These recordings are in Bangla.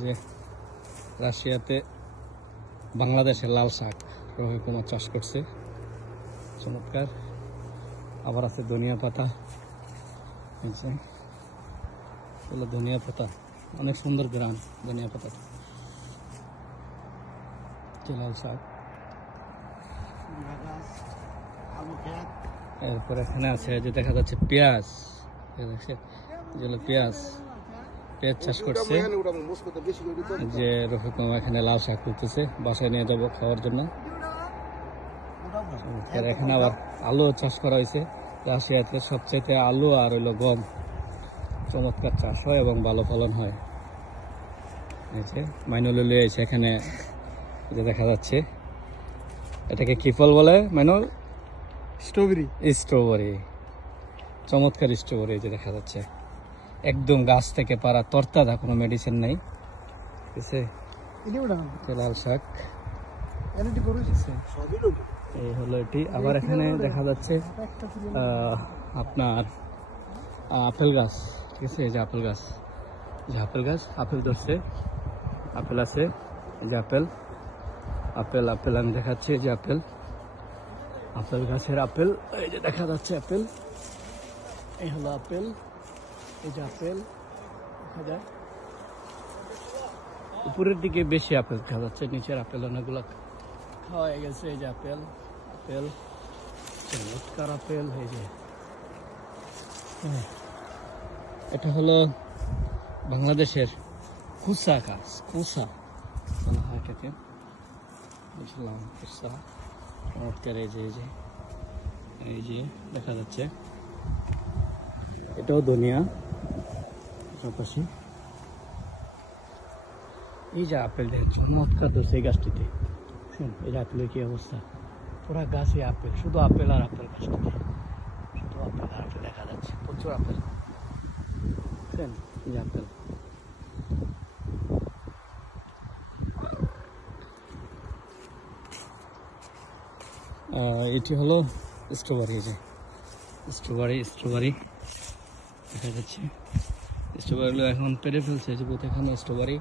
যে রাশিয়াতে বাংলাদেশের লাল শাক রবি কুমার চাষ করছে, চমৎকার। আবার আছে ধনিয়া পাতা, হলো ধনিয়া পাতা, অনেক সুন্দর গ্রাম ধনিয়া পাতা, লাল শাক। এরপর এখানে আছে যে দেখা যাচ্ছে পেঁয়াজ, পেঁয়াজ চাষ করছে যে রফিক মামা এখানে লাল শাক করতেছে, বাসায় নিয়ে যাবো খাওয়ার জন্য। এখানে আবার আলু চাষ করা হয়েছে, রাশিয়াতে সবচাইতে আলু আর হইলো গম চমৎকার চাষ হয় এবং ভালো ফলন হয়। মাইনুল লিয়েছে এখানে যে দেখা যাচ্ছে, এটাকে কি ফল বলে মাইনুল? স্ট্রবেরি। স্ট্রবেরি, চমৎকার স্ট্রবেরি যে দেখা যাচ্ছে, একদম গাছ থেকে পারা তরতাজা, কোনো মেডিসিন নেই। লাল শাক এই হলো এটি। আবার এখানে দেখা যাচ্ছে আপনার আপেল গাছ, ঠিক আছে, এই যে আপেল গাছ, আপেল ধরছে, আপেল আছে, এই যে আপেল আমি দেখাচ্ছি, এই যে আপেল গাছের আপেল, এই যে দেখা যাচ্ছে আপেল, এই হলো আপেল, এই যে আপেল দেখা যায়। উপরের দিকে বেশি আপেল দেখা যাচ্ছে, নিচের আপেল অনেকগুলো খাওয়া গেছে। এই যে আপেল চমৎকার আপেল। এই যে এটা হলো বাংলাদেশের কুসা গাছ, কুসা বলা হয় এটাকে, বুঝলাম, কুসা। চমৎকার। এই যে দেখা যাচ্ছে, এটাও ধনিয়া পাশাপাশি। এই যে আপেল দেখেন চমৎকার ধরছে এই গাছটিতে, এই যে আপেলের কি অবস্থা, পুরা গাছে আপেল, শুধু আপেল আর আপেল, গাছটিতে শুধু আপেল আর আপেল দেখা যাচ্ছে, প্রচুর আপেল, বুঝছেন? এই যে আপেল, এটি হলো স্ট্রবেরি। এই যে স্ট্রবেরি দেখা যাচ্ছে, স্ট্রবেরিগুলো এখন পেরে ফেলছে, যে এখানে স্ট্রবেরি,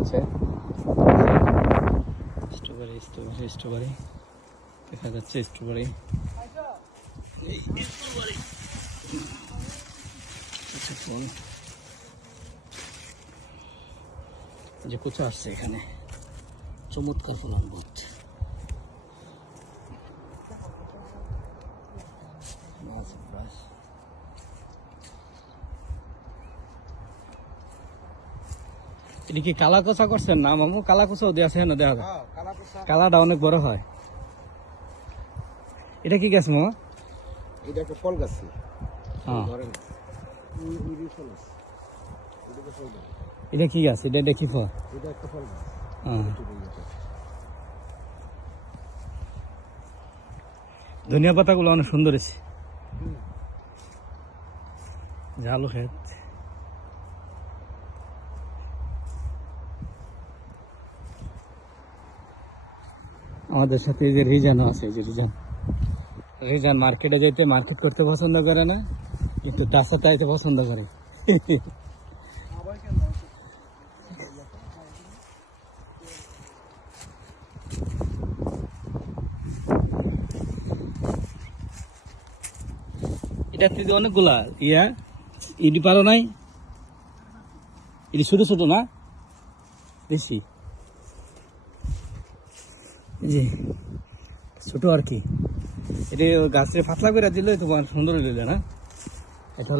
আছে, স্ট্রবেরি দেখা যাচ্ছে, স্ট্রবেরি যে কোথা আসছে এখানে, চমৎকার ফলন বোধ। এটা কি কালা কোচা করছেন না মামু? কালা কোচাও দিয়ে আছে না, দেখা যায় কালাটা অনেক বড় হয়। এটা কি গাছ মামা? এটা একটা ফল গাছ। এটা কি গাছ? এটা কি ফল? এটা একটা ফল গাছ। ধনিয়া পাতাগুলো অনেক সুন্দর হয়েছে, আলু খেত। আমাদের সাথে এই যে রিজানও আছে, এই যে রিজান মার্কেটে যেতে, মার্কেট করতে পছন্দ করে না, কিন্তু তার সাথে আইতে পছন্দ করে। এটা তুই অনেকগুলা ইডি পারো নাই, ইডি ছোট ছোট না বেশি, জি ছোট আর কি। এটা গাছের পাতলা করে দিলে তোমার সুন্দর হইলে না। এটা